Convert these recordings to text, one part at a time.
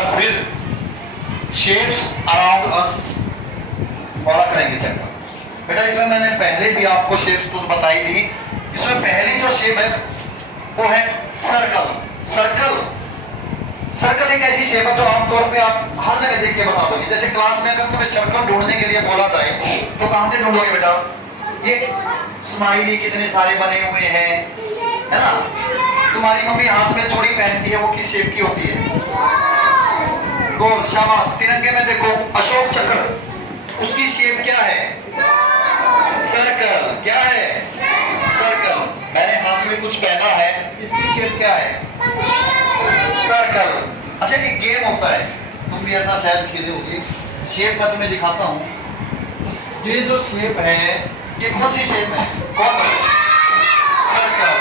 बार फिर shapes around us वाला करेंगे चैप्टर। बेटा इसमें मैंने पहले भी आपको शेप्स कुछ बताई थी। इसमें पहली जो शेप है वो है सर्कल। सर्कल सर्कल एक ऐसी शेप है जो आमतौर पे आप हर जगह देख के बता दोगे। जैसे क्लास में अगर तुम्हें सर्कल ढूंढने के लिए बोला जाए तो कहां से ढूंढोगे बेटा? ये स्माइली कितने सारे बने हुए हैं, है ना? तुम्हारी मम्मी हाथ में चूड़ी पहनती है, वो किस शेप की होती है? गोल। शाबाश। तिरंगे में देखो अशोक चक्र, उसकी शेप क्या है? सर्कल। क्या है? सर्कल। मैंने हाथ में कुछ पहना है, इसकी शेप क्या है? सर्कल। अच्छा एक गेम होता है, तुम भी ऐसा शायद खेले होगे। शेप मैं तुम्हें दिखाता हूँ। ये जो शेप है ये कौन सी शेप है? कौन? सर्कल।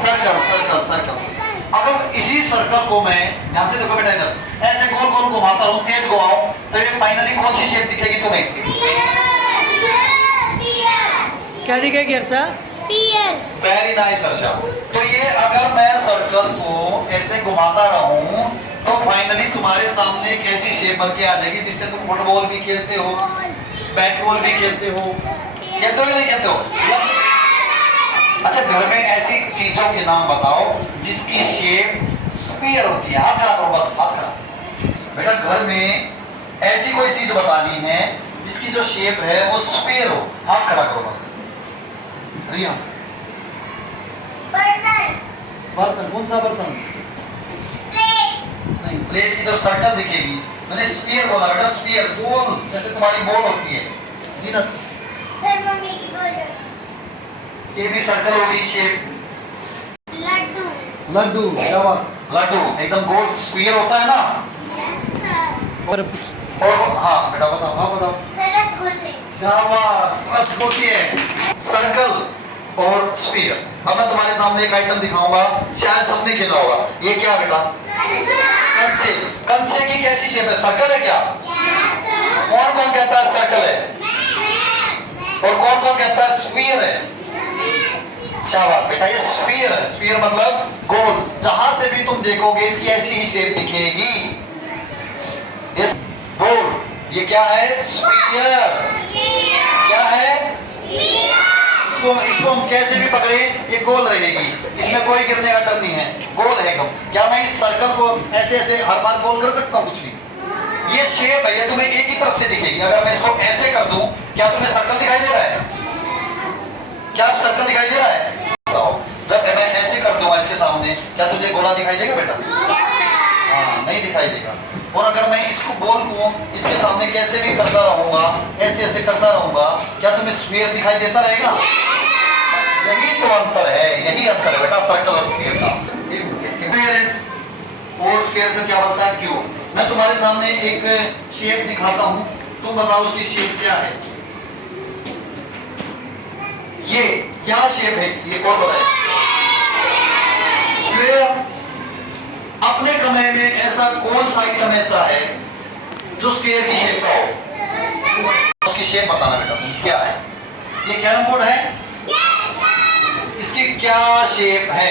Circle circle circle. अगर इसी सर्कल को मैं ध्यान से देखो बेटा, इधर ऐसे गोल गोल घुमाता हूँ, तेज घुमाऊं, तो ये फाइनली कौन सी शेप दिखेगी तुम्हें? क्या दिखेगी अर्षा? Very nice अर्षा। तो ये अगर मैं सर्कल को ऐसे घुमाता रहूं तो फाइनली तुम्हारे सामने एक ऐसी शेप बन के आ जाएगी जिससे तुम फुटबॉल भी खेलते हो, बैट बॉल भी खेलते हो। खेलते हो या नहीं खेलते हो? अच्छा घर में ऐसी चीजों के नाम बताओ जिसकी शेप स्फीयर होती है। हाथ खड़ा करो, बस हाथ खड़ा। बेटा घर में ऐसी कोई चीज बतानी है जिसकी जो शेप है वो स्फीयर हो। हाथ खड़ा करो बस। रिया, बर्तन। कौन सा बर्तन? नहीं, प्लेट की तो सर्कल दिखेगी। मैंने स्फीयर बोला बेटा, स्फीयर। गोल जैसे तुम्हारी बॉल होती है। जीनत, ये भी सर्कल होगी शेप। लड्डू। लड्डू। शाबाश। लड्डू एकदम गोल स्फीयर होता है ना? और हाँ बेटा बताओ। हाँ बताओ। रसगुल्ले। शाबाश। रसगुल्ले है। सर्कल और स्फीयर। अब मैं तुम्हारे सामने एक आइटम दिखाऊंगा, शायद सबने खेला होगा। ये क्या बेटा? कंचे। कंचे की कैसी शेप है? सर्कल है क्या? कौन कौन कहता है सर्कल है? और कौन कौन कहता है स्फीयर है? शाबाश बेटा, ये स्फीयर है। स्फीयर मतलब गोल। जहां से भी तुम देखोगे इसकी ऐसी ही शेप दिखेगी। ये गोल। ये क्या है? स्फीयर। क्या है? इसको हम कैसे भी पकड़े ये गोल रहेगी, इसमें कोई गिरने का डर नहीं है, गोल है एकदम। क्या मैं इस सर्कल को ऐसे ऐसे हर बार गोल कर सकता हूँ? कुछ भी। ये शेप है, ये तुम्हें एक ही तरफ से दिखेगी। अगर मैं इसको ऐसे कर दूं, क्या तुम्हें सर्कल दिखाई दे रहा है? क्या सर्कल दिखाई दे रहा है? बताओ। जब मैं ऐसे कर दूंगा इसके सामने, क्या तुझे गोला दिखाई देगा बेटा? हाँ, नहीं दिखाई देगा। और अगर मैं इसको बॉल को इसके सामने कैसे भी करता रहूंगा, ऐसे ऐसे करता रहूंगा, क्या तुम्हें स्फीयर दिखाई देता रहेगा? यही तो अंतर है, यही अंतर है बेटा सर्कल और स्फीयर का। और स्फीयर से क्या बनता है? क्यूब। मैं तुम्हारे सामने एक शेप दिखाता हूं, तुम बताओ उसकी शेप क्या है? ये क्या शेप है इसकी? ये कौन बताए? स्क्वायर। अपने कमरे में ऐसा कौन सा आइटम ऐसा है जो स्क्वायर की शेप का हो? उसकी शेप बताना बेटा तुम, क्या है? ये कैरम बोर्ड है, इसकी क्या शेप है?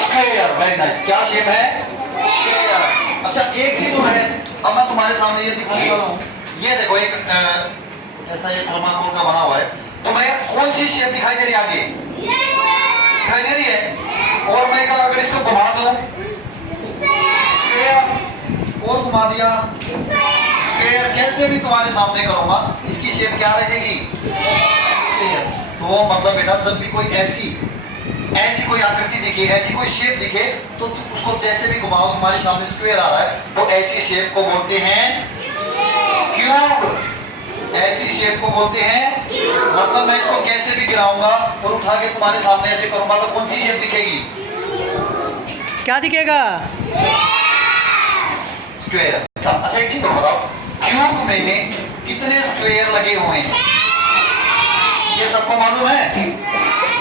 स्क्वायर। Very nice. क्या शेप है? स्क्वायर। अच्छा एक चीज और है, अब मैं तुम्हारे सामने ये दिखाने वाला हूँ। ये देखो एक ऐसा ये थर्माकोल का बना हुआ है, तो मैं कौन सी शेप दिखाई दे रही है? आगे दिखाई दे रही है। और मैं अगर इसको घुमा दूं, स्क्वायर, और घुमा दिया स्क्वायर, कैसे भी तुम्हारे सामने करूंगा इसकी शेप क्या रहेगी? तो मतलब बेटा जब भी कोई ऐसी कोई आकृति दिखे, ऐसी कोई शेप दिखे, तो तुम उसको जैसे भी घुमाओ तुम्हारे सामने स्क्वायर आ रहा है, तो ऐसी शेप को बोलते हैं क्यूब। ऐसी शेप को बोलते हैं, मतलब मैं इसको कैसे भी गिराऊंगा और उठा के तुम्हारे सामने ऐसे करूंगा तो कौन सी शेप दिखेगी? क्या दिखेगा? स्क्वायर। अच्छा एक चीज और बताओ, क्यूब में कितने स्क्वायर लगे हुए हैं? ये सबको मालूम है?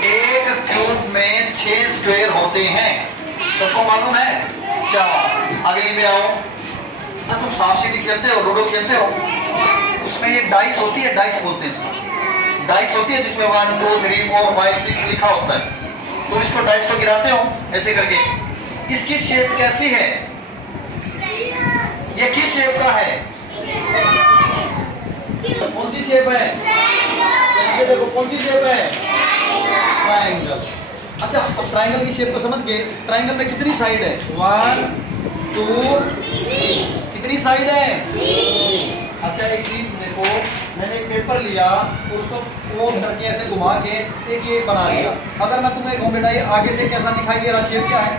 एक क्यूब में 6 स्क्वायर होते हैं, सबको मालूम है? चलो अगली पे आओ। तो तुम सांप सीढ़ी खेलते हो, लूडो खेलते हो, उसमें ये डाइस होती है, डाइस बोलते हैं इसको। डाइस होती है जिसमें 1 2 3 4 5 6 लिखा होता है। तुम इसको डाइस को गिराते हो ऐसे करके, इसकी शेप कैसी है? ये किस शेप का है? कौन सी शेप है? ये देखो कौन सी शेप है? ट्रायंगल। अच्छा, अब ट्रायंगल की शेप को समझ गए। ट्रायंगल में कितनी साइड है? 1 2 3। कितनी साइड है? अच्छा, एक चीज देखो, मैंने एक पेपर लिया और उसको फोल्ड करके ऐसे घुमा के एक ये बना लिया। अगर मैं तुम्हें कहूँ बेटा ये आगे से कैसा दिखाई दे रहा, शेप क्या है?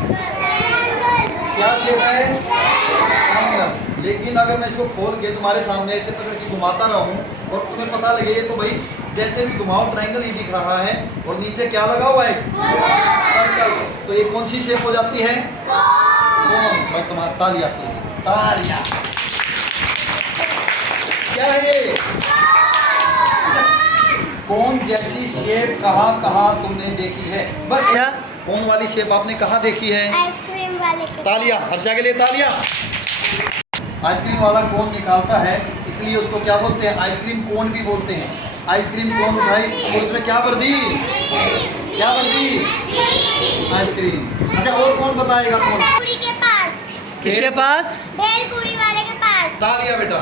क्या शेप है? ट्रायंगल। लेकिन अगर मैं इसको खोल के तुम्हारे सामने ऐसे पकड़ के घुमाता रहूं और तुम्हें पता लगे तो भाई जैसे भी घुमाओ ट्रायंगल ही दिख रहा है और नीचे क्या लगा हुआ है? सर्कल। तो ये कौन सी शेप हो जाती है? कौन? भाई तुम्हारा तालियां, तालियां। क्या है ये? कौन जैसी शेप कहाँ कहाँ तुमने देखी है? बस क्या? कौन वाली शेप आपने कहाँ देखी है? आइसक्रीम वाले के तालियां, हर्षा के लिए तालियां। आइसक्रीम वाला कोन निकालता है इसलिए उसको क्या बोलते हैं? आइसक्रीम कोन भी बोलते हैं। आइसक्रीम कोन उठाई और उसमें क्या भर दी? क्या भर दी? आइसक्रीम। अच्छा, और कौन बताएगा? कौन? पूरी के पास। किसके पास? भेलपुरी वाले के पास। तालियां बेटा।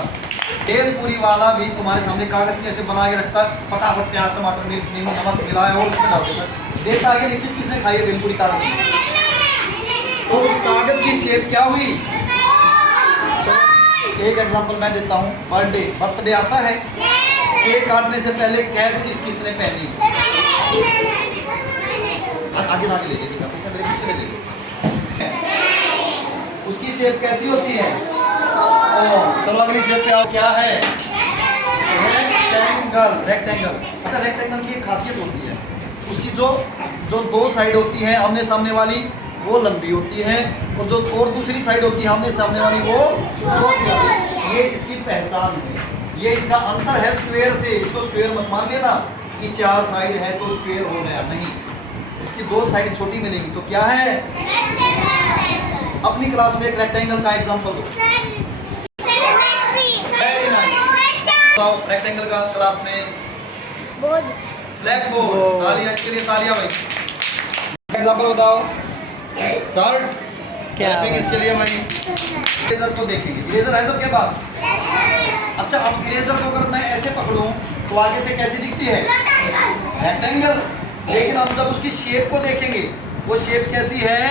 भेलपुरी वाला भी तुम्हारे सामने कागज कैसे बना के रखता है, फटाफट प्याज टमाटर मिर्च नींबू नमक मिलाया और उसमें डाल देता है। देता आगे नहीं, किस किसने खाई है भेलपुरी कागज की? तो उस कागज की शेप क्या हुई? एक एग्जांपल मैं देता हूँ। बर्थडे आता है, केक काटने से पहले कैप किस किसने पहनी? आगे ना आगे ले लीजिएगा, पीछे मेरे पीछे ले लीजिए। उसकी शेप कैसी होती है? चलो अगली शेप पे आओ। क्या है? रेक्टेंगल। रेक्टेंगल। अच्छा, रेक्टेंगल की एक खासियत होती है, उसकी जो जो दो साइड होती है आमने सामने वाली वो लंबी होती है और जो और दूसरी साइड होती है आमने सामने वाली वो छोटी होती है। ये इसकी पहचान है, ये इसका अंतर है स्क्वायर से। इसको स्क्वायर मत मान लेना कि 4 साइड है तो स्क्वायर हो गया, नहीं। इसकी 2 साइड छोटी मिलेगी तो क्या है? अपनी क्लास में एक रेक्टेंगल का एग्जांपल दो। Very nice. बताओ रेक्टेंगल का क्लास में? बोर्ड। Black board. तालियां इसके लिए, तालियां भाई। एग्जांपल बताओ। चार्ट। क्या? इसके लिए भाई इरेजर को देखेंगे। इरेजर है सबके पास? अच्छा, अब इरेजर को अगर मैं ऐसे पकड़ूं तो आगे से कैसी दिखती है? रेक्टेंगल। लेकिन हम जब उसकी शेप को देखेंगे, वो शेप कैसी है?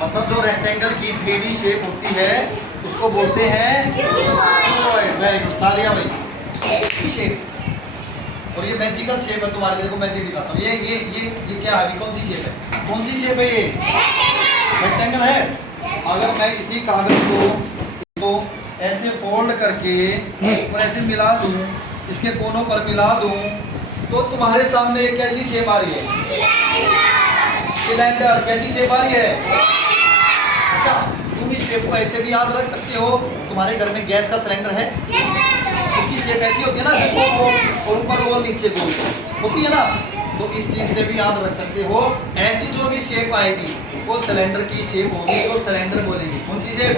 मतलब जो रेक्टेंगल की 3D शेप होती है उसको बोलते हैं क्यूबॉइड। वेरी गुड, तालियां भाई। शेप। और ये मैजिकल शेप है तुम्हारे लिए, को मैजिक दिखाता हूँ। ये क्या है? कौन सी शेप है? कौन सी शेप है ये? रेक्टेंगल है। अगर मैं इसी कागज को ऐसे फोल्ड करके और ऐसे मिला दूं, इसके कोनों पर मिला दूं, तो तुम्हारे सामने एक कैसी शेप आ रही है? सिलेंडर। कैसी शेप आ रही है? अच्छा, तुम इस शेप को ऐसे भी याद रख सकते हो। तुम्हारे घर में गैस का सिलेंडर है, उसकी शेप ऐसी होती है ना, गोल और ऊपर गोल नीचे गोल होती है ना, तो इस चीज से भी याद रख सकते हो। ऐसी जो भी शेप आएगी वो सिलेंडर की शेप होगी, तो सिलेंडर बोलेंगे। कौन सी शेप?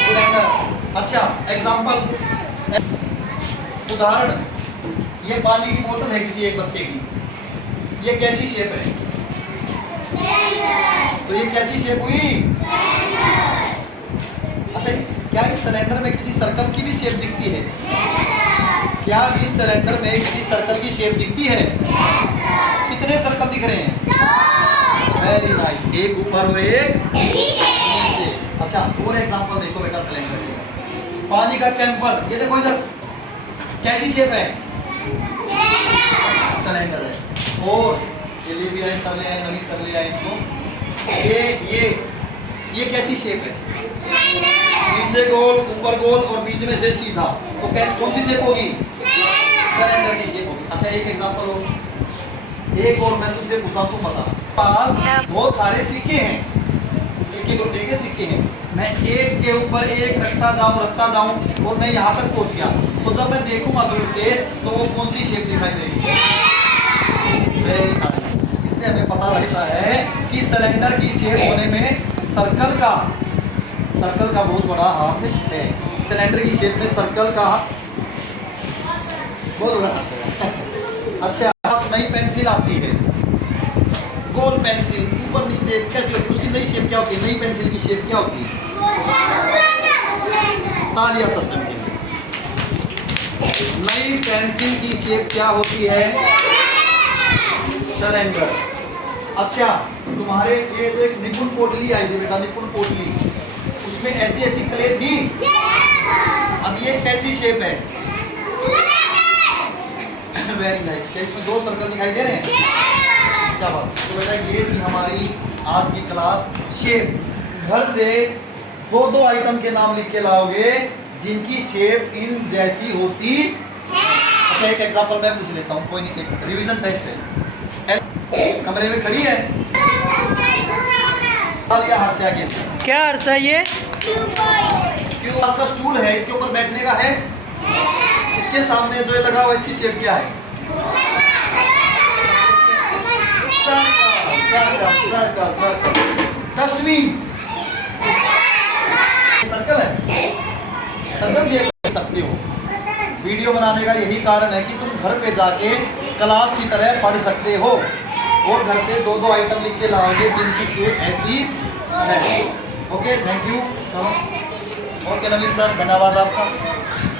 सिलेंडर। अच्छा, एग्जांपल, उदाहरण, ये पानी की बोतल है किसी एक बच्चे की, ये कैसी शेप है? तो ये कैसी शेप हुई? अच्छा, क्या इस सिलेंडर में किसी सर्कल की भी शेप दिखती है? क्या इस सिलेंडर में किसी सर्कल की शेप दिखती है? कितने सर्कल दिख रहे हैं? Very nice. एक ऊपर और एक नीचे। अच्छा, और एग्जांपल देखो बेटा सिलेंडर की। पानी का कैंपर, ये देखो इधर, कैसी शेप है? सिलेंडर है। और ये ले भी आए, सर ले आए, नवीन सर ले आए इसको। ये कैसी शेप है? नीचे गोल, ऊपर गोल और बीच में से सीधा, तो कौन सी शेप होगी? सिलेंडर की शेप होगी। अच्छा, एक एग्जांपल और एक और मैं तुमसे पूछता हूँ, तुम बता। पास बहुत सारे सिक्के हैं, एक रुपए के सिक्के हैं, मैं एक के ऊपर एक रखता जाऊं और मैं यहाँ तक पहुँच गया, तो जब मैं देखूंगा दूर से तो वो कौन सी शेप दिखाई देगी? Very nice. इससे हमें पता लगता है कि सिलेंडर की शेप होने में सर्कल का बहुत बड़ा हाथ है। सिलेंडर की शेप में सर्कल का बहुत बड़ा हाथ है। अच्छा, नई पेंसिल आती है, गोल पेंसिल, ऊपर नीचे कैसी होती है, उसकी नई शेप क्या होती है, नई पेंसिल की शेप क्या होती है? तालियां सबके लिए। नई पेंसिल की शेप क्या होती है? सिलेंडर। अच्छा, तुम्हारे ये जो एक निपुण पोटली आई थी बेटा, निपुण पोटली, उसमें ऐसी ऐसी क्ले थी। अब ये कैसी शेप है? Very nice. क्या इसमें 2 सर्कल दिखाई दे रहे हैं? क्या बात। तो बेटा ये थी हमारी आज की क्लास शेप। घर से 2 आइटम के नाम लिख के लाओगे जिनकी शेप इन जैसी होती। अच्छा, एक एग्जांपल मैं पूछ लेता हूँ, कोई नहीं, एक रिवीजन टेस्ट है। कमरे में खड़ी है, हर्षा के क्या हर्षा ये? क्यों पास का स्टूल है, इसके ऊपर बैठने का है। इसके सामने जो लगा हुआ इसकी शेप क्या है? Circle circle circle. Trust me, circle है, सर्कल शेप कर सकते हो। वीडियो बनाने का यही कारण है कि तुम घर पे जाके क्लास की तरह पढ़ सकते हो और घर से 2 आइटम लिख के लाओगे जिनकी शेप ऐसी है। Okay, thank you. Okay Naveen sir, धन्यवाद आपका।